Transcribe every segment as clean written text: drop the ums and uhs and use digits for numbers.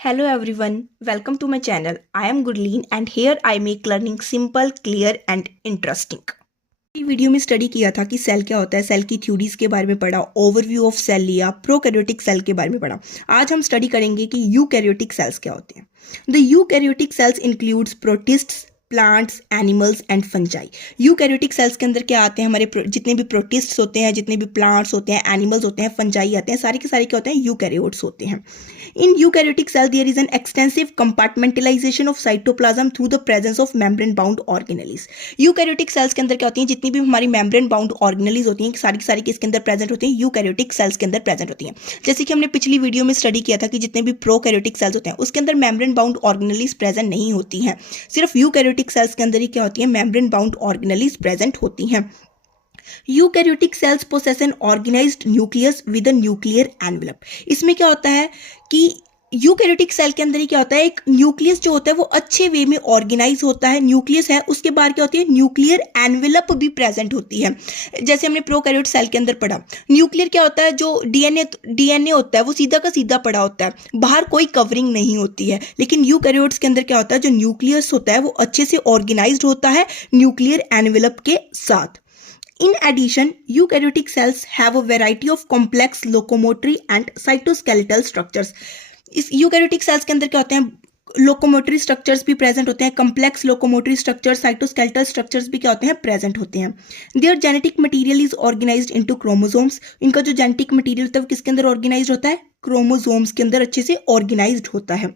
Hello everyone, welcome to my channel. I am Gurleen and here I make learning simple, clear and interesting. Video में study किया था कि cell क्या होता है, सेल की थ्योरीज के बारे में पढ़ा, ओवरव्यू ऑफ सेल लिया, प्रोकैरियोटिक सेल के बारे में पढ़ा। आज हम स्टडी करेंगे कि यूकैरियोटिक सेल्स क्या होते हैं। The eukaryotic sales includes प्रोटिस्ट्स, plants, animals and fungi. Eukaryotic cells के अंदर क्या आते हैं, हमारे जितने भी प्रोटिस्ट्स होते हैं, जितने भी प्लांट्स होते हैं, एनिमल्स होते हैं, फंजाई आते हैं, सारे के सारे क्या होते हैं, यूकैरियोट्स होते हैं। In eukaryotic cell, there is an extensive compartmentalization of cytoplasm through the presence of membrane-bound organelles. Eukaryotic cells के अंदर क्या होती हैं, जितनी भी हमारी membrane-bound organelles होती हैं, सारी की सारी किसके अंदर प्रेजेंट होती हैं, यूकैरियोटिक सेल्स के अंदर प्रेजेंट होती हैं। जैसे कि हमने पिछली वीडियो में स्टडी किया था कि जितने भी प्रोकैरियोटिक सेल्स होते हैं उसके अंदर membrane-bound organelles प्रेजेंट नहीं होती हैं। सिर्फ यूकैरियोटिक सेल्स के अंदर ही क्या होती है, membrane-bound organelles प्रेजेंट होती हैं। Eukaryotic cells possess an organised nucleus with a nuclear envelope. इसमें क्या होता है कि यूकैरियोटिक सेल के अंदर ही क्या होता है, एक न्यूक्लियस जो होता है वो अच्छे वे में ऑर्गेनाइज होता है, न्यूक्लियस है, उसके बाद क्या होती है, न्यूक्लियर एनवेलप भी प्रेजेंट होती है। जैसे हमने प्रोकैरियोट सेल के अंदर पढ़ा, न्यूक्लियर क्या होता है, जो डीएनए होता है वो सीधा का सीधा पड़ा होता है, बाहर कोई कवरिंग नहीं होती है। लेकिन यूकैरियोट्स के अंदर क्या होता है, जो न्यूक्लियस होता है वो अच्छे से ऑर्गेनाइज्ड होता है न्यूक्लियर एनवेलप के साथ। In addition, eukaryotic cells have a variety of complex locomotory and cytoskeletal structures. इस यूकैरियोटिक सेल्स के अंदर क्या होते हैं, लोकोमोटरी स्ट्रक्चर्स भी प्रेजेंट होते हैं, complex locomotory structures, cytoskeletal structures भी क्या होते हैं, प्रेजेंट होते हैं। There genetic material is organised into chromosomes. इनका जो जेनेटिक मटेरियल होता है वो किसके अंदर ऑर्गेनाइज्ड होता है, क्रोमोसोम्स के अंदर अच्छे से ऑर्गेनाइज्ड होता है।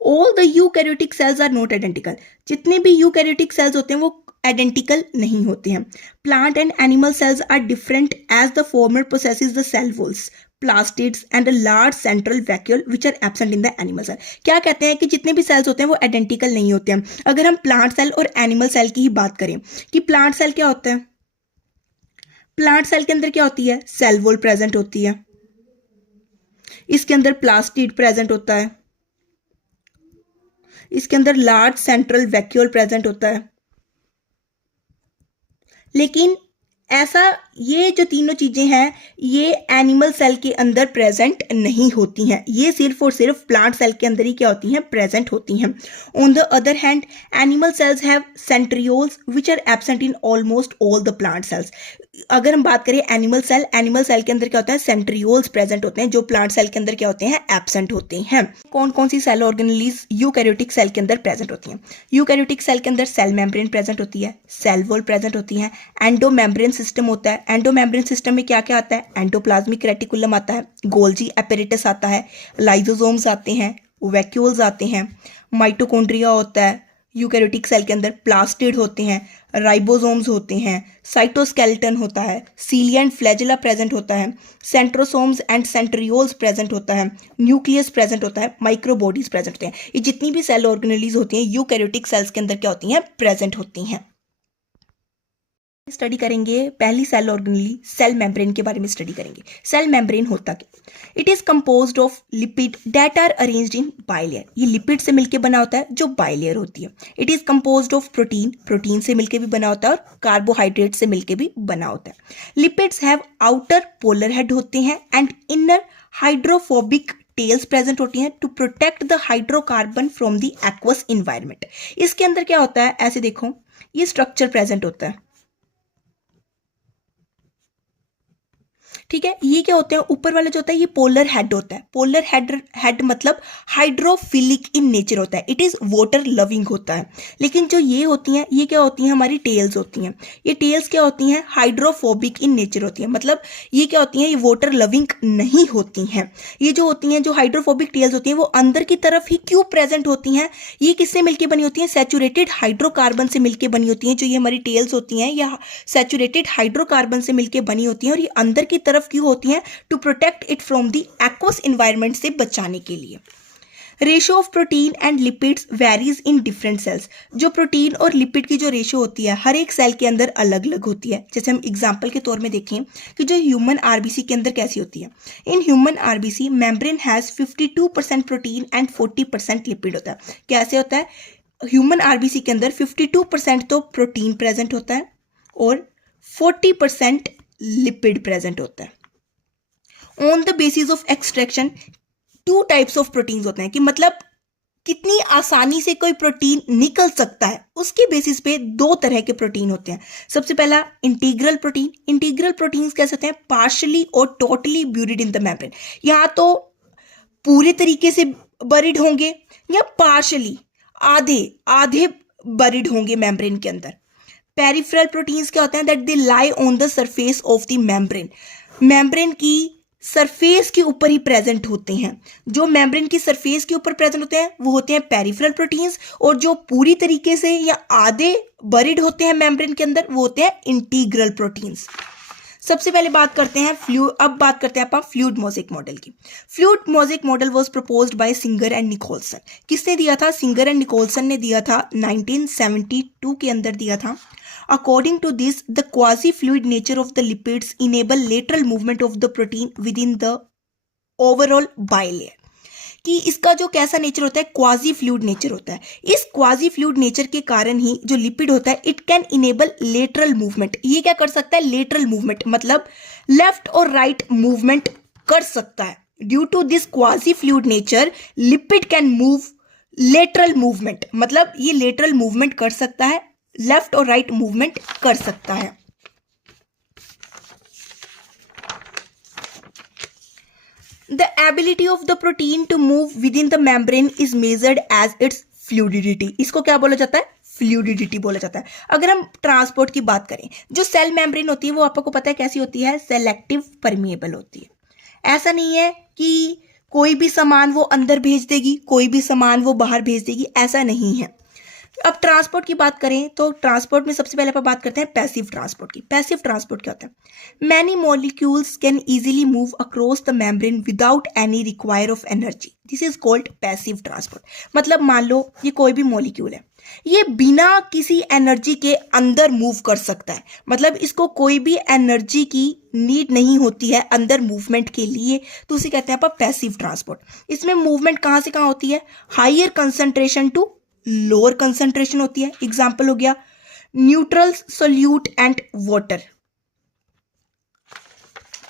All the eukaryotic cells are not identical. जितने भी यूकैरियोटिक सेल्स होते हैं वो आइडेंटिकल नहीं होते हैं। Plant and animal cells are different as the former possesses the cell walls, plastids and a large central vacuole which are absent in the animal cell. क्या कहते हैं कि जितने भी सेल्स होते हैं वो आइडेंटिकल नहीं होते हैं। अगर हम प्लांट सेल और एनिमल सेल की ही बात करें कि प्लांट सेल क्या होता है, प्लांट सेल के अंदर क्या होती है, सेल वॉल प्रेजेंट होती है, इसके अंदर प्लास्टिड प्रेजेंट होता है, इसके अंदर लार्ज सेंट्रल वैक्यूल प्रेजेंट होता है। लेकिन ऐसा ये जो तीनों चीजें हैं ये एनिमल सेल के अंदर प्रेजेंट नहीं होती हैं, ये सिर्फ और सिर्फ प्लांट सेल के अंदर ही क्या होती हैं, प्रेजेंट होती हैं। On the other hand animal cells have centrioles which are absent in almost all the plant cells. अगर हम बात करें एनिमल सेल के अंदर क्या होता है, सेंट्रियोल्स प्रेजेंट होते हैं, जो प्लांट सेल के अंदर क्या होते हैं, एब्सेंट होते हैं। कौन कौन सी सेल ऑर्गेनेलीज यूकैरियोटिक सेल के अंदर प्रेजेंट होती हैं। यूकैरियोटिक सेल के अंदर सेल मेम्ब्रेन प्रेजेंट होती है, सेल वॉल प्रेजेंट होती है, एंडोमेम्ब्रेन सिस्टम होता है। एंडोमेम्ब्रेन सिस्टम में क्या क्या आता है, एंडोप्लाज्मिक रेटिकुलम आता है, गोल्जी एपेरेटस आता है, लाइजोसोम्स आते हैं, वैक्यूल्स आते हैं, माइटोकॉन्ड्रिया होता है यूकैरियोटिक सेल के अंदर, प्लास्टिड होते हैं, राइबोसोम्स होते हैं, साइटोस्केलेटन होता है, सीलिया एंड फ्लैजेला प्रेजेंट होता है, सेंट्रोसोम्स एंड सेंट्रियोल्स प्रेजेंट होता है, न्यूक्लियस प्रेजेंट होता है, माइक्रोबॉडीज प्रेजेंट होते हैं। ये जितनी भी सेल ऑर्गेनेलीज होती हैं यूकैरियोटिक सेल्स के अंदर क्या होती हैं, प्रेजेंट होती हैं। स्टडी करेंगे पहली सेल ऑर्गेनेली, सेल मेम्ब्रेन के बारे में स्टडी करेंगे। सेल मेम्ब्रेन होता क्या, it is composed of lipid that are arranged in bilayer. ये लिपिड से मिलकर बना होता है जो बाइलेयर होती है। It is composed of protein, protein से मिलकर भी बना होता है और कार्बोहाइड्रेट से मिलकर भी बना होता है। Lipids have outer polar head होते हैं and inner hydrophobic tails present होती हैं to protect the hydrocarbon from the aqueous environment. इसके अंदर क्या होता है, ऐसे देखो ये स्ट्रक्चर प्रेजेंट होता है, ठीक है। ये क्या होते हैं, ऊपर वाला जो होता है ये पोलर हेड होता है। पोलर हेड मतलब हाइड्रोफिलिक इन नेचर होता है, इट इज वाटर लविंग होता है। लेकिन जो ये होती हैं ये क्या होती हैं, हमारी टेल्स होती हैं। ये टेल्स क्या होती हैं, हाइड्रोफोबिक इन नेचर होती है, मतलब ये क्या होती हैं, ये वाटर लविंग नहीं होती हैं। ये जो होती हैं, जो हाइड्रोफोबिक टेल्स होती हैं वो अंदर की तरफ ही क्यों प्रेजेंट होती हैं, ये किससे मिलकर बनी होती हैं, सैचुरेटेड हाइड्रोकार्बन से मिलकर बनी होती हैं। जो ये हमारी टेल्स होती हैं या सैचुरेटेड हाइड्रोकार्बन से मिलकर बनी होती हैं और ये अंदर की तरफ क्यों होती हैं, to protect it from the aqueous environment से बचाने के लिए। Ratio of protein and lipids varies in different cells. जो प्रोटीन और लिपिड की जो रेशियो होती है हर एक सेल के अंदर अलग अलग होती है। जैसे हम एग्जांपल के तौर में देखें कि जो ह्यूमन आरबीसी के अंदर कैसी होती है, in human RBC membrane has 52% protein and 40% lipid होता है। कैसे होता है, ह्यूमन आरबीसी के अंदर 52% तो प्रोटीन प्रेजेंट होता है और 40% लिपिड प्रेजेंट होता है। On the basis of extraction two types of proteins होते हैं, कि मतलब कितनी आसानी से कोई प्रोटीन निकल सकता है, उसके बेसिस पे दो तरह के प्रोटीन होते हैं। सबसे पहला इंटीग्रल प्रोटीन। इंटीग्रल प्रोटीन्स कैसे होते हैं? पार्शियली और totally buried in the membrane. यहाँ तो पूरे तरीके से बरिड होंगे या पार्शियली, आधे आधे बरिड होंगे मेम्ब्रेन के अंदर। पेरिफेरल प्रोटीन्स क्या होते हैं? That they lie on the surface of the membrane. Membrane की सरफेस के ऊपर ही प्रेजेंट होते हैं। जो मेम्ब्रेन की सरफेस के ऊपर प्रेजेंट होते हैं वो होते हैं पेरिफेरल प्रोटीन्स, और जो पूरी तरीके से या आधे बरिड होते हैं मेम्ब्रेन के अंदर वो होते हैं इंटीग्रल प्रोटीन्स। सबसे पहले बात करते हैं अब बात करते हैं आप फ्लूइड मोज़ेक मॉडल की। Fluid mosaic model was proposed by Singer and Nicolson. किसने दिया था? सिंगर एंड निकोलसन ने दिया था, 1972 के अंदर दिया था। According to this, the quasi-fluid nature of the lipids enable lateral movement of the protein within the overall bilayer. कि इसका जो कैसा नेचर होता है? क्वाजी फ्लूइड नेचर होता है। इस क्वाजी फ्लूइड नेचर के कारण ही जो लिपिड होता है it can enable lateral movement. ये क्या कर सकता है? लेटरल मूवमेंट, मतलब लेफ्ट और राइट मूवमेंट कर सकता है। Due to this quasi fluid nature lipid can move lateral movement, मतलब ये लेटरल मूवमेंट कर सकता है, लेफ्ट और राइट मूवमेंट कर सकता है। The ability of the protein to move within the membrane is measured as its fluidity. इसको क्या बोला जाता है? फ्लूइडिटी बोला जाता है। अगर हम ट्रांसपोर्ट की बात करें, जो सेल मेम्ब्रेन होती है वो आपको पता है कैसी होती है? सेलेक्टिव परमिएबल होती है। ऐसा नहीं है कि कोई भी सामान वो अंदर भेज देगी, कोई भी सामान वो बाहर भेज देगी, ऐसा नहीं है। अब ट्रांसपोर्ट की बात करें तो ट्रांसपोर्ट में सबसे पहले अपन बात करते हैं पैसिव ट्रांसपोर्ट की। पैसिव ट्रांसपोर्ट क्या होता है? Many molecules can easily move across the membrane without any require of energy. This is called passive transport. मतलब मान लो ये कोई भी मॉलिक्यूल है, ये बिना किसी एनर्जी के अंदर मूव कर सकता है, मतलब इसको कोई भी एनर्जी की नीड नहीं होती है अंदर मूवमेंट के लिए, तो उसे कहते हैं अपन पैसिव ट्रांसपोर्ट। इसमें मूवमेंट कहाँ से कहाँ होती है? Higher concentration to lower concentration होती है। एग्जाम्पल हो गया न्यूट्रल सोल्यूट एंड वाटर।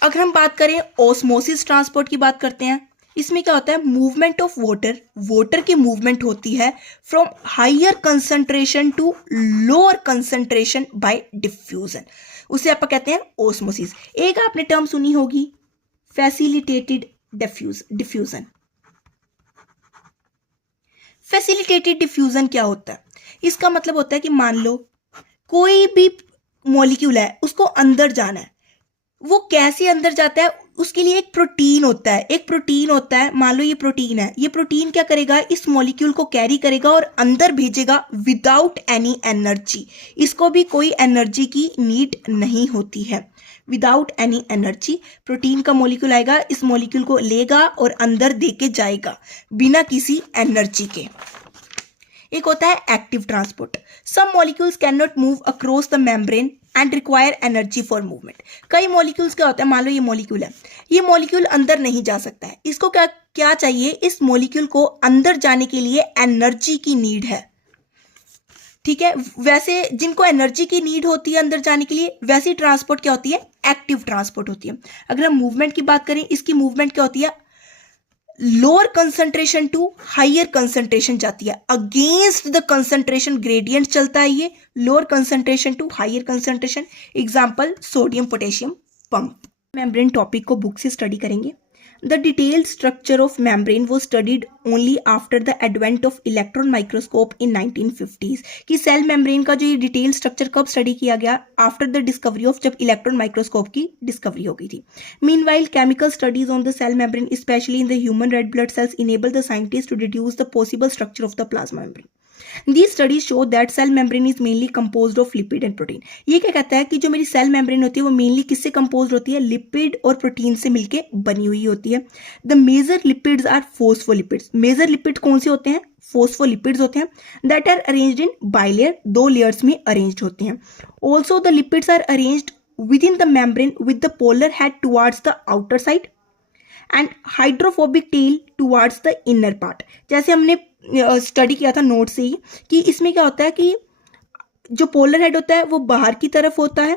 अगर हम बात करें ऑस्मोसिस ट्रांसपोर्ट की बात करते हैं, इसमें क्या होता है? मूवमेंट ऑफ वाटर की मूवमेंट होती है from higher concentration to lower concentration by diffusion, उसे आप कहते हैं ऑस्मोसिस। एक आपने टर्म सुनी होगी फैसिलिटेटेड डिफ्यूजन। फैसिलिटेटेड डिफ्यूजन क्या होता है? इसका मतलब होता है कि मान लो कोई भी मॉलिक्यूल है, उसको अंदर जाना है, वो कैसे अंदर जाता है? उसके लिए एक प्रोटीन होता है। मान लो ये प्रोटीन है, ये प्रोटीन क्या करेगा? इस मॉलिक्यूल को कैरी करेगा और अंदर भेजेगा विदाउट एनी एनर्जी। इसको भी कोई एनर्जी की नीड नहीं होती है। विदाउट एनी एनर्जी प्रोटीन का मॉलिक्यूल आएगा, इस मॉलिक्यूल को लेगा और अंदर दे के जाएगा बिना किसी एनर्जी के। एक होता है active transport. Some molecules can not move across the membrane and require energy for movement. कई मॉलिक्यूल्स क्या होता है? मान लो ये मॉलिक्यूल है, ये मॉलिक्यूल अंदर नहीं जा सकता है, इसको क्या चाहिए? इस मॉलिक्यूल को अंदर जाने के लिए एनर्जी की नीड है। ठीक है, वैसे जिनको एनर्जी की नीड होती है अंदर जाने के लिए, वैसी ट्रांसपोर्ट क्या होती है? एक्टिव ट्रांसपोर्ट होती है। अगर हम मूवमेंट की बात करें, इसकी मूवमेंट क्या होती है? Lower concentration to higher concentration जाती है, अगेंस्ट द कंसंट्रेशन ग्रेडियंट चलता है ये, lower concentration to higher concentration. Example sodium potassium pump. Membrane topic को बुक से स्टडी करेंगे। The detailed structure of membrane was studied only after the advent of electron microscope in 1950s। कि cell membrane का जो ये detail structure कब study किया गया? आफ्टर द डिस्कवरी ऑफ, जब इलेक्ट्रॉन माइक्रोस्कोप की डिस्कवरी हो गई थी। Meanwhile chemical studies on the cell membrane specially in the human red blood cells enable the scientist to deduce the possible structure of the plasma membrane. These studies show that cell membrane is mainly composed of lipid and protein। ये क्या कहता है कि जो मेरी cell membrane होती है वो मेनली किससे कंपोज होती है? लिपिड और प्रोटीन से मिलके बनी हुई होती है। The major lipids are phospholipids. Major lipid कौन से होते हैं? फोस्फोलिपिड्स होते हैं। That are arranged in bilayer, दो लेयर्स में अरेंज्ड होते हैं। Also the lipids are arranged within the membrane with the polar head towards the outer side and hydrophobic tail towards the inner part. जैसे हमने study किया था note से ही कि इसमें क्या होता है कि जो पोलर हेड होता है वो बाहर की तरफ होता है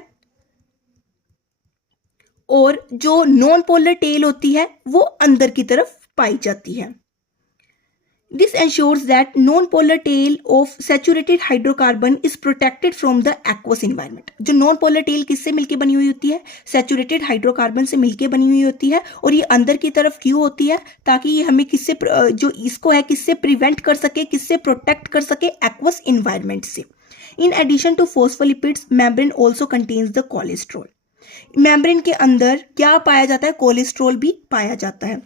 और जो नॉन पोलर टेल होती है वो अंदर की तरफ पाई जाती है। This ensures that non-polar tail of saturated hydrocarbon is protected from the aqueous environment. जो non-polar tail किससे मिलके बनी हुई होती है? Saturated hydrocarbon से मिलके बनी हुई होती है, और ये अंदर की तरफ क्यों होती है? ताकि ये हमें किससे जो इसको है किससे प्रिवेंट कर सके, किससे प्रोटेक्ट कर सके? aqueous environment से. In addition to phospholipids, membrane also contains the cholesterol. membrane के अंदर क्या पाया जाता है? कोलेस्ट्रॉल भी पाया जाता है.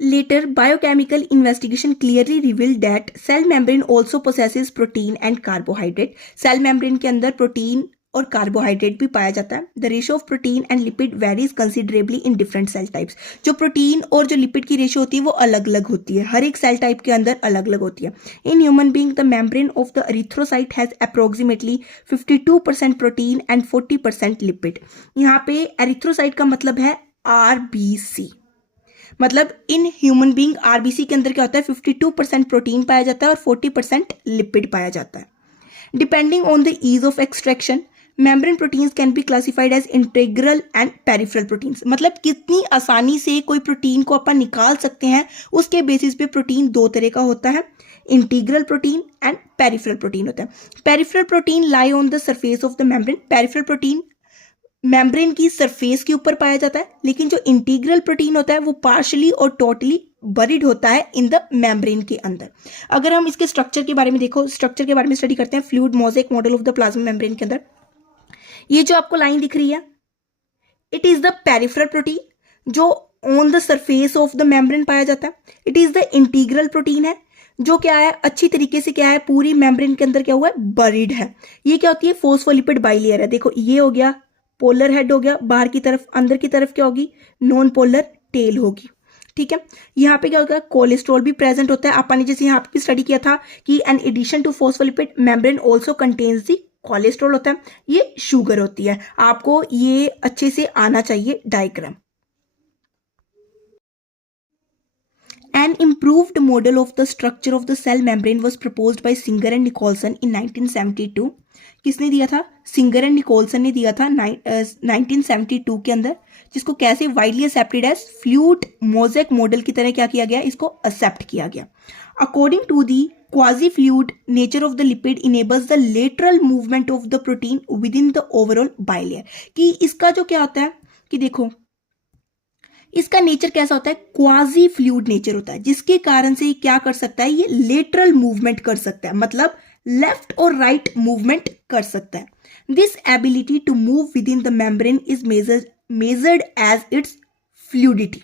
Later, biochemical investigation clearly revealed that cell membrane also possesses protein and carbohydrate. Cell membrane के अंदर प्रोटीन और कार्बोहाइड्रेट भी पाया जाता है. The ratio of protein and lipid varies considerably in different cell types. जो प्रोटीन और जो लिपिड की रेशियो होती है वो अलग अलग होती है, हर एक सेल टाइप के अंदर अलग अलग होती है. In human being, the membrane of the erythrocyte has approximately 52% protein and 40% lipid. यहाँ पे एरिथ्रोसाइट का मतलब है RBC. मतलब इन ह्यूमन बीइंग आरबीसी के अंदर क्या होता है? 52% प्रोटीन पाया जाता है और 40% लिपिड पाया जाता है. Depending on the ease of extraction, membrane proteins can be classified as integral and peripheral proteins. मतलब कितनी आसानी से कोई प्रोटीन को अपन निकाल सकते हैं, उसके बेसिस पे प्रोटीन दो तरह का होता है, integral protein and peripheral protein होता है. Peripheral protein lie on the surface of the membrane. Peripheral protein membrane की सरफेस के ऊपर पाया जाता है, लेकिन जो इंटीग्रल प्रोटीन होता है वो पार्शली और टोटली बरीड होता है इन द मेम्ब्रेन के अंदर. अगर हम इसके स्ट्रक्चर के बारे में देखो, स्ट्रक्चर के बारे में स्टडी करते हैं fluid mosaic model of the plasma membrane के अंदर, ये जो आपको लाइन दिख रही है, it is the peripheral protein जो on the surface of the membrane पाया जाता है. It is the integral protein है जो क्या है, अच्छी तरीके से क्या है, पूरी मेम्ब्रेन के अंदर क्या हुआ है, बरीड है. ये क्या होती है? फोस्फोलिपिड बाइलेयर है. देखो ये हो गया पोलर हेड हो गया, बाहर की तरफ, अंदर की तरफ क्या होगी? नॉन पोलर टेल होगी. ठीक है, यहाँ पे क्या होगा? कोलेस्ट्रॉल भी प्रेजेंट होता है. अपन ने जैसे यहाँ पे स्टडी किया था कि an addition to phospholipid membrane also contains the cholesterol होता है. ये शुगर होती है. आपको ये अच्छे से आना चाहिए diagram. An improved model of the structure of the cell membrane was proposed by Singer and Nicholson in 1972. किसने दिया था? सिंगर एंड निकोलसन ने दिया था 1972 के अंदर, जिसको कैसे widely accepted as fluid mosaic model की तरह क्या किया गया? इसको एक्सेप्ट किया गया. According to the quasi fluid nature of the lipid enables the lateral movement of the protein within the overall bilayer. कि इसका जो क्या होता है कि देखो इसका नेचर कैसा होता है? क्वाजी फ्लूइड नेचर होता है, जिसके कारण से ये क्या कर सकता है? ये लेटरल मूवमेंट कर सकता है, मतलब लेफ्ट और राइट मूवमेंट कर सकता है. This ability to move within the membrane is measured as its fluidity.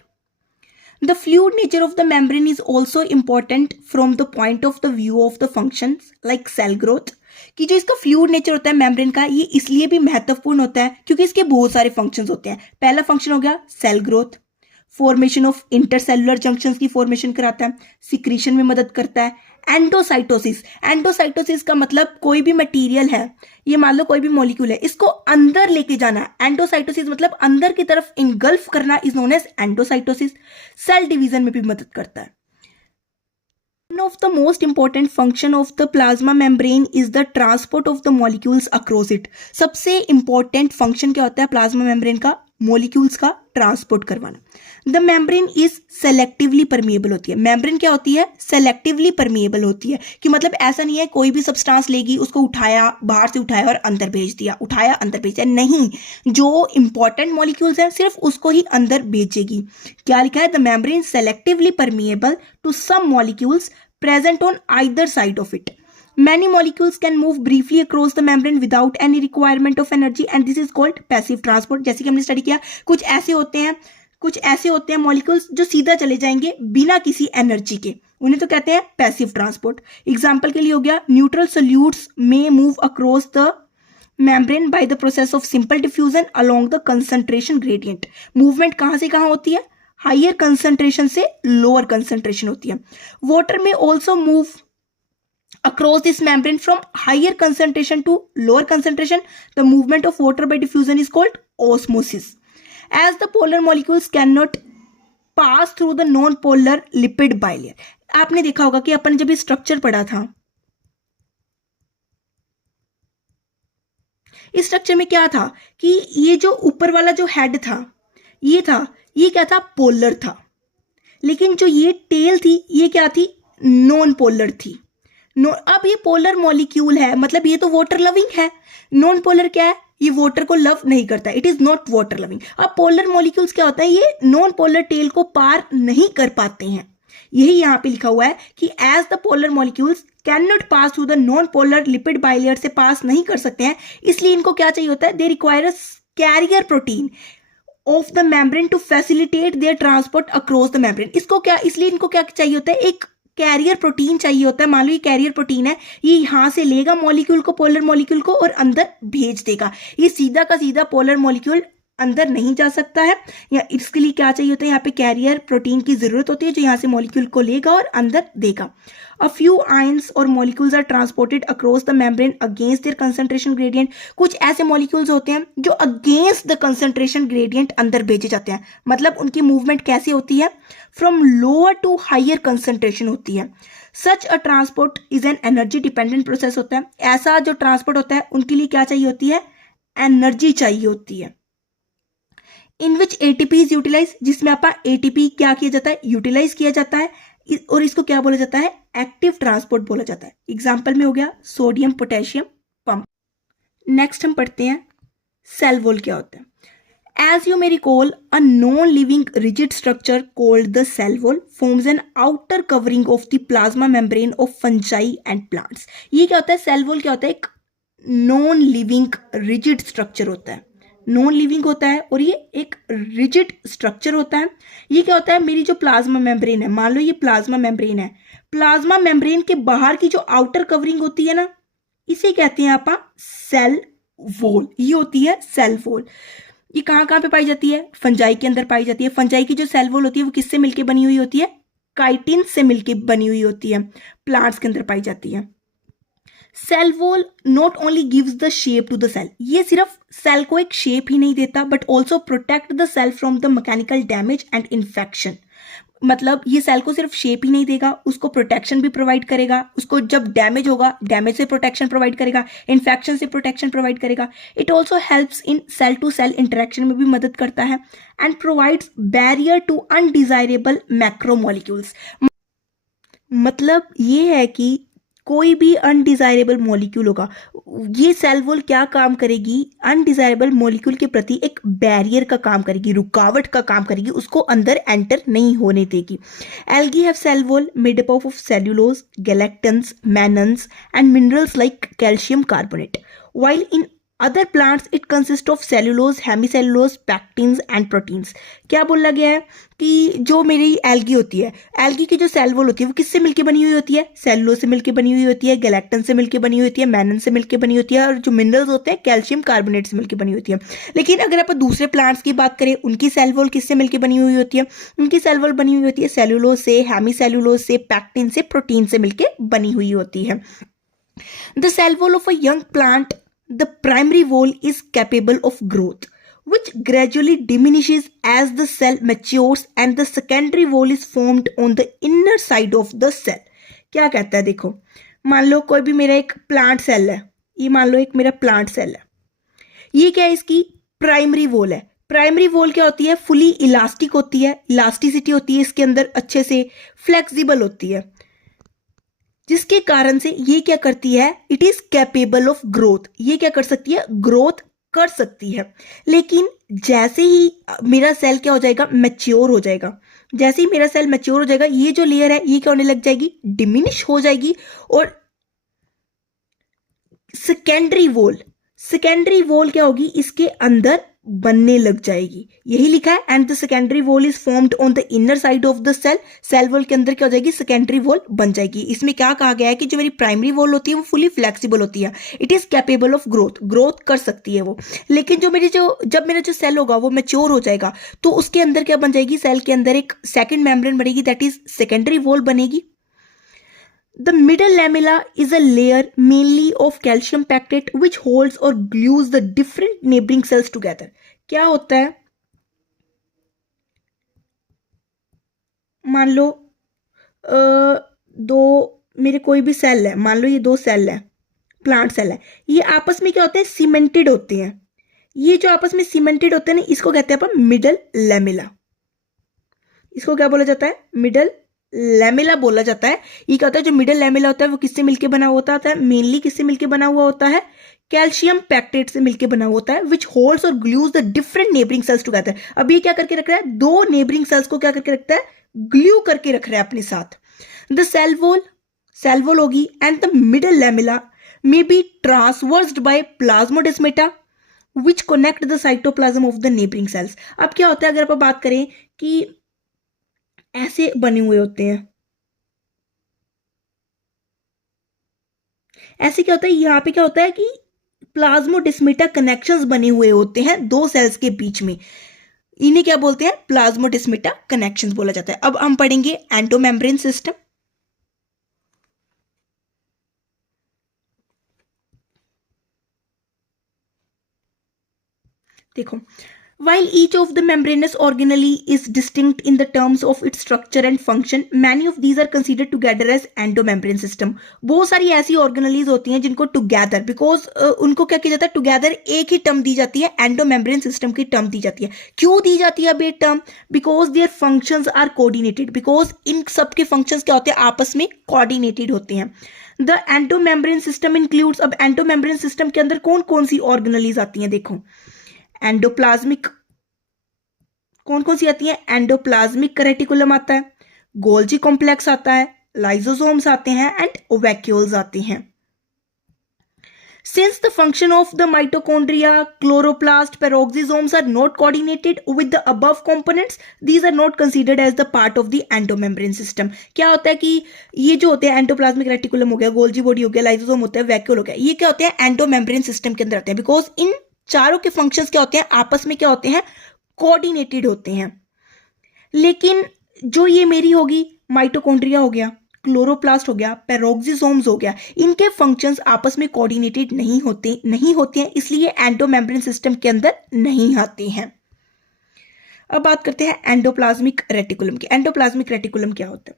The fluid nature of the membrane is also important from the point of the view of the functions like cell growth. कि जो इसका fluid nature होता है membrane का, ये इसलिए भी महत्वपूर्ण होता है क्योंकि इसके बहुत सारे फंक्शंस होते हैं. पहला फंक्शन हो गया cell growth, formation of intercellular junctions की फॉर्मेशन कराता है, सिक्रीशन में मदद करता है. एंडोसाइटोसिस, एंडोसाइटोसिस का मतलब कोई भी मटेरियल है, ये मान लो कोई भी मॉलिक्यूल है, इसको अंदर लेके जाना है. एंडोसाइटोसिस मतलब अंदर की तरफ इनगल्फ करना is known as endocytosis. Cell division में भी मदद करता है. One of the most important function of the plasma membrane is the transport of the molecules across it. सबसे important function क्या होता है प्लाज्मा मेम्ब्रेन का? मॉलिक्यूल्स का ट्रांसपोर्ट करवाना. The membrane is selectively permeable होती है. मेम्ब्रेन क्या होती है? सेलेक्टिवली परमिएबल होती है. कि मतलब ऐसा नहीं है कोई भी सब्सटेंस लेगी, उसको उठाया, बाहर से उठाया और अंदर भेज दिया, उठाया अंदर भेज दिया. नहीं, जो इंपॉर्टेंट मॉलिक्यूल्स हैं सिर्फ उसको ही अंदर भेजेगी. क्या लिखा है? The membrane selectively permeable to some molecules present on either side of it. Many molecules can move briefly across the membrane without any requirement of energy and this is called passive transport. जैसे कि हमने study किया, कुछ ऐसे होते हैं molecules जो सीधा चले जाएंगे बिना किसी एनर्जी के, उन्हें तो कहते हैं पैसिव ट्रांसपोर्ट. एग्जाम्पल के लिए हो गया न्यूट्रल सोल्यूट्स में move across the membrane by the process of simple diffusion along the concentration gradient. Movement कहाँ से कहाँ होती है? हाइयर कंसंट्रेशन से लोअर कंसंट्रेशन होती है. वाटर में also move across this membrane from higher concentration to lower concentration. The movement of water by diffusion is called osmosis. As the polar molecules can not pass through the non polar lipid bilayer. आपने देखा होगा कि अपन जब ये structure पढ़ा था, इस structure में क्या था कि ये जो ऊपर वाला जो हेड था, ये क्या था, पोलर था। लेकिन जो ये टेल थी, ये क्या थी, नॉन पोलर थी। अब ये पोलर मॉलिक्यूल है, मतलब ये तो वाटर लविंग है। नॉन पोलर क्या है, ये वाटर को लव नहीं करता, it is not water loving. अब पोलर मॉलिक्यूल्स क्या होता है, ये नॉन पोलर टेल को पार नहीं कर पाते हैं। यही यहाँ पे लिखा हुआ है कि as the polar molecules can not pass through the non polar lipid bilayer से पास नहीं कर सकते हैं, इसलिए इनको क्या चाहिए होता है, they require a carrier protein of the membrane to facilitate their transport across the membrane. इसको क्या, इसलिए इनको क्या चाहिए होता है, एक कैरियर प्रोटीन चाहिए होता है। मान लो ये कैरियर प्रोटीन है, ये यहां से लेगा मॉलिक्यूल को, पोलर मॉलिक्यूल को, और अंदर भेज देगा। ये सीधा का सीधा पोलर मॉलिक्यूल अंदर नहीं जा सकता है, या इसके लिए क्या चाहिए होता है, यहाँ पे कैरियर प्रोटीन की जरूरत होती है जो यहाँ से मॉलिक्यूल को लेगा और अंदर देगा। अ फ्यू आयंस और molecules are transported across the membrane against their concentration gradient. कुछ ऐसे मॉलिक्यूल्स होते हैं जो अगेंस्ट द कंसंट्रेशन ग्रेडियंट अंदर भेजे जाते हैं, मतलब उनकी मूवमेंट कैसे होती है, from lower to higher concentration होती है। Such a transport is an energy dependent process होता है। ऐसा जो ट्रांसपोर्ट होता है उनके लिए क्या चाहिए होती है, एनर्जी चाहिए होती है। इन विच एटीपी इज यूटिलाइज, जिसमें आपका एटीपी क्या किया जाता है, यूटिलाइज किया जाता है, और इसको क्या बोला जाता है, एक्टिव ट्रांसपोर्ट बोला जाता है। एग्जाम्पल में हो गया सोडियम पोटेशियम पंप। नेक्स्ट हम पढ़ते हैं सेल वॉल क्या होता है। As you may recall, a non-living rigid structure called the cell wall forms an outer covering of the plasma membrane of fungi and plants. ये क्या होता है, सेल वॉल क्या होता है, एक नॉन लिविंग रिजिड स्ट्रक्चर होता है। नॉन लिविंग होता है और ये एक रिजिड स्ट्रक्चर होता है। ये क्या होता है, मेरी जो प्लाज्मा मेम्ब्रेन है, मान लो ये प्लाज्मा मेम्ब्रेन है, प्लाज्मा मेम्ब्रेन के बाहर की जो आउटर कवरिंग होती है ना, इसे कहते हैं आप सेल वॉल। ये होती है सेल वॉल। ये कहाँ कहाँ पे पाई जाती है, फंजाई के अंदर पाई जाती है। फंजाई की जो सेल वॉल होती है वो किससे मिलके बनी हुई होती है, काइटिन से मिलके बनी हुई होती है। प्लांट्स के अंदर पाई जाती है। Cell wall not only gives the shape to the cell, ये सिर्फ सेल को एक शेप ही नहीं देता, but also protect the cell from the mechanical damage and infection. मतलब ये सेल को सिर्फ शेप ही नहीं देगा, उसको प्रोटेक्शन भी प्रोवाइड करेगा, उसको जब डैमेज होगा डैमेज से प्रोटेक्शन प्रोवाइड करेगा, इन्फेक्शन से प्रोटेक्शन प्रोवाइड करेगा। It also helps in cell to cell interaction में भी मदद करता है, and provides barrier to undesirable macromolecules. मतलब ये है कि कोई भी अनडिजायरेबल मॉलिक्यूल होगा, ये सेल वॉल क्या काम करेगी, अनडिजायरेबल मॉलिक्यूल के प्रति एक बैरियर का काम करेगी, रुकावट का काम करेगी, उसको अंदर एंटर नहीं होने देगी। Algae have cell wall made up of cellulose, galactans, mannans and minerals like calcium carbonate, while in other plants it consists of cellulose, hemicellulose, pectins and proteins। क्या बोला गया है कि जो मेरी एल्गी होती है, एल्गी की जो सेल वॉल होती है वो किससे मिलके बनी हुई होती है, सेलुलोज से मिलके बनी हुई होती है, गैलेक्टन से मिलके बनी हुई होती है, मैनन से मिलके बनी होती है, और जो मिनरल्स होते हैं कैल्शियम कार्बोनेट से मिलके बनी होती है। लेकिन अगर आप दूसरे प्लांट्स की बात करें, उनकी सेल वॉल किससे मिलके बनी हुई होती है, उनकी सेल वॉल बनी हुई होती है सेलुलोज से, हेमीसेलुलोज से, पैक्टिन से, प्रोटीन से मिलके बनी हुई होती है। The cell wall of a young plant, the primary wall is capable of growth, which gradually diminishes as the cell matures, and the secondary wall is formed on the inner side of the cell। क्या कहता है, देखो मान लो कोई भी मेरा एक plant cell है, ये मान लो एक मेरा प्लांट सेल है, ये क्या है, इसकी प्राइमरी वॉल है। प्राइमरी वॉल क्या होती है, फुली इलास्टिक होती है, इलास्टिसिटी होती है इसके अंदर, अच्छे से फ्लेक्सिबल होती है, जिसके कारण से ये क्या करती है, it is capable of growth. ये क्या कर सकती है, ग्रोथ कर सकती है। लेकिन जैसे ही मेरा सेल क्या हो जाएगा, मैच्योर हो जाएगा, जैसे ही मेरा सेल मैच्योर हो जाएगा, ये जो लेयर है ये क्या होने लग जाएगी, डिमिनिश हो जाएगी, और सेकेंडरी वॉल क्या होगी, इसके अंदर बनने लग जाएगी। यही लिखा है, and the secondary wall is formed on the inner side of the cell. Cell wall के अंदर क्या हो जाएगी, सेकेंडरी वॉल बन जाएगी। इसमें क्या कहा गया है कि जो मेरी प्राइमरी वॉल होती है वो फुली फ्लेक्सिबल होती है, it is capable of growth कर सकती है वो। लेकिन जब मेरा जो सेल होगा वो मैच्योर हो जाएगा, तो उसके अंदर क्या बन जाएगी, सेल के अंदर एक सेकेंड मेम्ब्रेन बनेगी, दैट इज सेकेंडरी वॉल बनेगी। The middle lamella is a layer mainly of calcium pectate which holds or glues the different neighboring cells together। क्या होता है, मान लो दो मेरे कोई भी सेल है, मान लो ये दो सेल है, प्लांट सेल है, ये आपस में क्या होते हैं, सीमेंटेड होते हैं। ये जो आपस में सीमेंटेड होते हैं ना, इसको कहते हैं अपन मिडल लैमेला। इसको क्या बोला जाता है, मिडल लैमेला बोला जाता है। ये क्या होता है, जो मिडल लैमेला होता है वो किससे मिलकर बना हुआ होता है, मेनली किससे मिलकर बना हुआ होता है, कैल्शियम पैक्टेट से मिलकर बना हुआ होता है, विच होल्ड्स और glues the different neighbouring cells together. अब ये क्या करके रख रहा है, दो नेबरिंग सेल्स को क्या करके रखता है, ग्लू करके रख रहा है अपने साथ। द सेल वॉल होगी and the middle lamella may be transversed by plasmodesmata which connect the cytoplasm of the neighbouring cells. अब क्या होता है, अगर आप बात करें कि ऐसे बने हुए होते हैं, ऐसे क्या होता है, यहां पे क्या होता है कि प्लाज्मोडेस्माटा कनेक्शंस बने हुए होते हैं दो सेल्स के बीच में, इन्हें क्या बोलते हैं, प्लाज्मोडेस्माटा कनेक्शंस बोला जाता है। अब हम पढ़ेंगे एंडोमेम्ब्रेन सिस्टम। देखो, while each of the membranous organelle is distinct in the terms of its structure and function, many of these are considered together as endomembrane system। बहुत सारी ऐसी ऑर्गेनलीज होती हैं जिनको टुगेदर, बिकॉज उनको क्या किया जाता है, टुगेदर एक ही टर्म दी जाती है, एंडोमेम्ब्रेन सिस्टम की टर्म दी जाती है। क्यों दी जाती है बे term, because their functions are coordinated, because इन सब के फंक्शंस क्या होते हैं, आपस में कोऑर्डिनेटेड होते हैं। द एंडोमेम्ब्रेन सिस्टम इंक्लूड्स, अब एंडोमेम्ब्रेन सिस्टम के अंदर कौन कौन सी ऑर्गेनलीज आती हैं, देखो एंडोप्लाज्मिक, कौन कौन सी आती है, एंडोप्लाज्मिक रेटिकुलम आता है, गोल्जी कॉम्प्लेक्स आता है, लाइसोसोम्स आते हैं एंड वैक्यूल्स आते हैं। Since the function of the mitochondria, chloroplast, peroxisomes are not coordinated with the above components, these are not considered as the part of the endomembrane system। क्या होता है कि ये जो होते हैं एंडोप्लाज्मिक रेटिकुलम हो गया, गोल्जी बॉडी हो गया, लाइसोसोम होता है, वैक्यूल हो गया, ये क्या होते हैं, एंडोमेम्ब्रेन सिस्टम के अंदर आते हैं, बिकॉज इन चारों के फंक्शंस क्या होते हैं, आपस में क्या होते हैं, कोऑर्डिनेटेड होते हैं। लेकिन जो ये मेरी होगी, माइटोकॉन्ड्रिया हो गया, क्लोरोप्लास्ट हो गया, पेरोक्सिसोम्स हो गया, इनके फंक्शंस आपस में कोऑर्डिनेटेड नहीं होते हैं, इसलिए एंडोमेम्ब्रेन सिस्टम के अंदर नहीं आते हैं। अब बात करते हैं एंडोप्लाज्मिक रेटिकुलम की। एंडोप्लाज्मिक रेटिकुलम क्या होता है,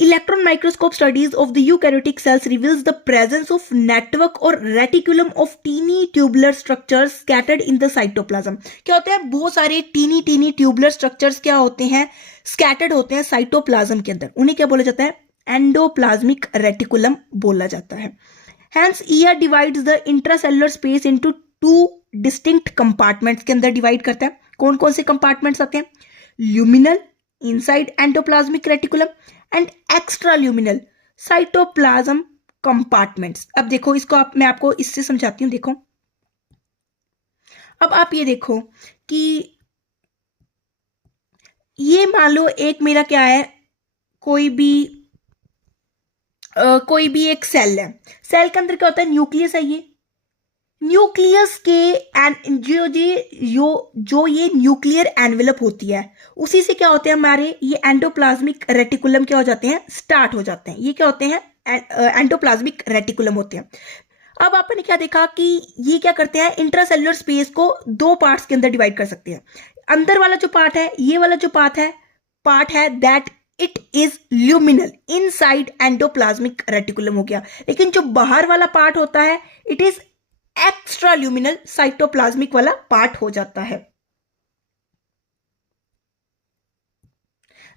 electron microscope studies of the eukaryotic cells reveals the presence of network or reticulum of teeny tubular structures scattered in the cytoplasm। क्या होता है, बहुत सारे टीनी ट्यूबुलर स्ट्रक्चर्स क्या होते हैं, स्कैटर्ड होते हैं साइटोप्लाज्म के अंदर, उन्हें क्या बोला जाता है, एंडोप्लाज्मिक रेटिकुलम बोला जाता है। Hence ER divides the intracellular space into two distinct compartments के अंदर डिवाइड करता है। कौन कौन से कंपार्टमेंट्स आते हैं, luminal inside endoplasmic reticulum and extra luminal cytoplasm compartments. अब देखो इसको मैं आपको इससे समझाती हूं। देखो, अब आप ये देखो कि ये मान लो एक मेरा क्या है, कोई भी एक सेल है, सेल के अंदर क्या होता है, न्यूक्लियस है। ये न्यूक्लियस के जो ये न्यूक्लियर एनवेलप होती है, उसी से क्या होते हैं हमारे ये एंडोप्लाज्मिक रेटिकुलम क्या हो जाते हैं, स्टार्ट हो जाते हैं। ये क्या होते हैं, एंडोप्लाज्मिक रेटिकुलम होते हैं। अब आपने क्या देखा कि ये क्या करते हैं, इंट्रासेल्युलर स्पेस को दो पार्ट्स के अंदर डिवाइड कर सकते हैं। अंदर वाला जो पार्ट है, ये वाला जो पार्ट है that it is luminal inside endoplasmic reticulum हो गया। लेकिन जो बाहर वाला पार्ट होता है, it is extra luminal cytoplasmic वाला पार्ट हो जाता है।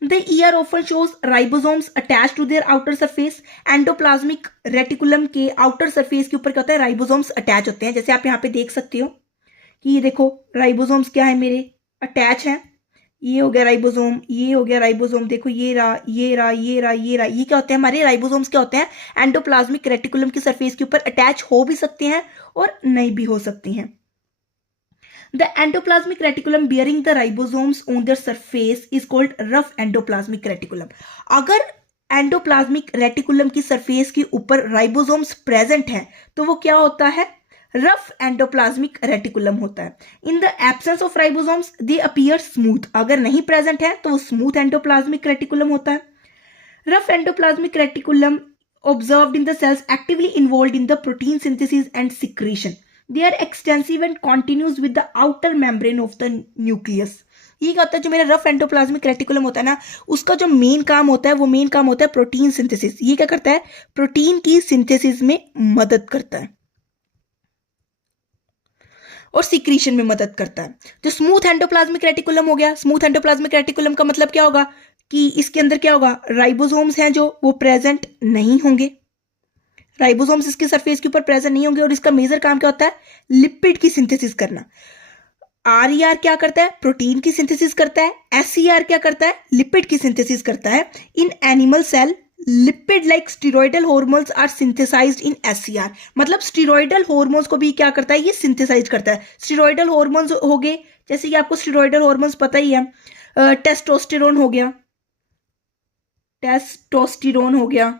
The ER often shows ribosomes attached to their outer surface। Endoplasmic reticulum के आउटर सरफेस के ऊपर क्या होता है, राइबोसोम्स अटैच होते हैं। जैसे आप यहाँ पे देख सकते हो कि ये देखो राइबोसोम्स क्या है मेरे, अटैच है। ये हो गया राइबोसोम, ये हो गया राइबोसोम, देखो ये रहा, ये रहा, ये रहा, ये रहा। ये क्या होते हैं, हमारे राइबोसोम्स क्या होते हैं, एंडोप्लाज्मिक रेटिकुलम की सरफेस के ऊपर अटैच हो भी सकते हैं और नहीं भी हो सकती हैं। The endoplasmic reticulum bearing the ribosomes on their surface is called rough endoplasmic reticulum। अगर एंडोप्लाज्मिक रेटिकुलम की सरफेस के ऊपर राइबोसोम्स प्रेजेंट हैं तो वो क्या होता है, रफ एंडोप्लाज्मिक रेटिकुलम होता है। In the absence of ribosomes they appear smooth. अगर नहीं प्रेजेंट है तो वो स्मूथ एंडोप्लाज्मिक रेटिकुलम होता है। Rough endoplasmic reticulum observed in the cells actively involved in the protein synthesis and secretion। They are extensive and continuous with the outer membrane of the nucleus। ये क्या होता है, जो मेरा रफ एंडोप्लाज्मिक रेटिकुलम होता है ना, उसका जो मेन काम होता है वो मेन काम होता है प्रोटीन सिंथेसिस। ये क्या करता है, प्रोटीन की सिंथेसिस में मदद करता है और सिक्रीशन में मदद करता है। जो स्मूथ एंडोप्लाज्मिक रेटिकुलम हो गया, स्मूथ एंडोप्लाज्मिक रेटिकुलम का मतलब क्या होगा कि इसके अंदर क्या होगा, राइबोसोम्स हैं जो वो प्रेजेंट नहीं होंगे, राइबोसोम्स इसके सरफेस के ऊपर प्रेजेंट नहीं होंगे। और इसका मेजर काम क्या होता है, लिपिड की सिंथेसिस करना। आर क्या करता है, प्रोटीन की सिंथेसिस करता है। एसईआर क्या करता है, लिपिड की सिंथेसिस करता है। In animal cell lipid like steroidal hormones are synthesized in SER. मतलब स्टीरॉयडल हार्मोन्स को भी क्या करता है, ये सिंथेसाइज करता है। स्टीरॉयडल हार्मोन्स हो गए, जैसे कि आपको स्टीरॉयडल हार्मोन्स पता ही है, टेस्टोस्टेरोन हो गया, टेस्टोस्टेरोन हो गया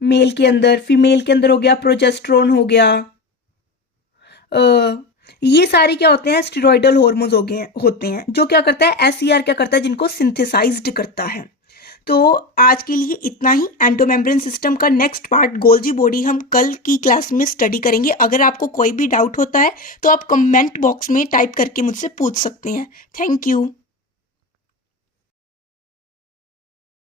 मेल के अंदर, फीमेल के अंदर हो गया प्रोजेस्टेरोन हो गया। ये सारे क्या होते हैं, स्टेरॉयडल हार्मोन्स हो गए होते हैं, जो क्या करता है, एसईआर क्या करता है, जिनको सिंथेसाइज्ड करता है। तो आज के लिए इतना ही। एंडोमेम्ब्रेन सिस्टम का नेक्स्ट पार्ट गोल्जी बॉडी हम कल की क्लास में स्टडी करेंगे। अगर आपको कोई भी डाउट होता है तो आप कमेंट बॉक्स में टाइप करके मुझसे पूछ सकते हैं। Thank you.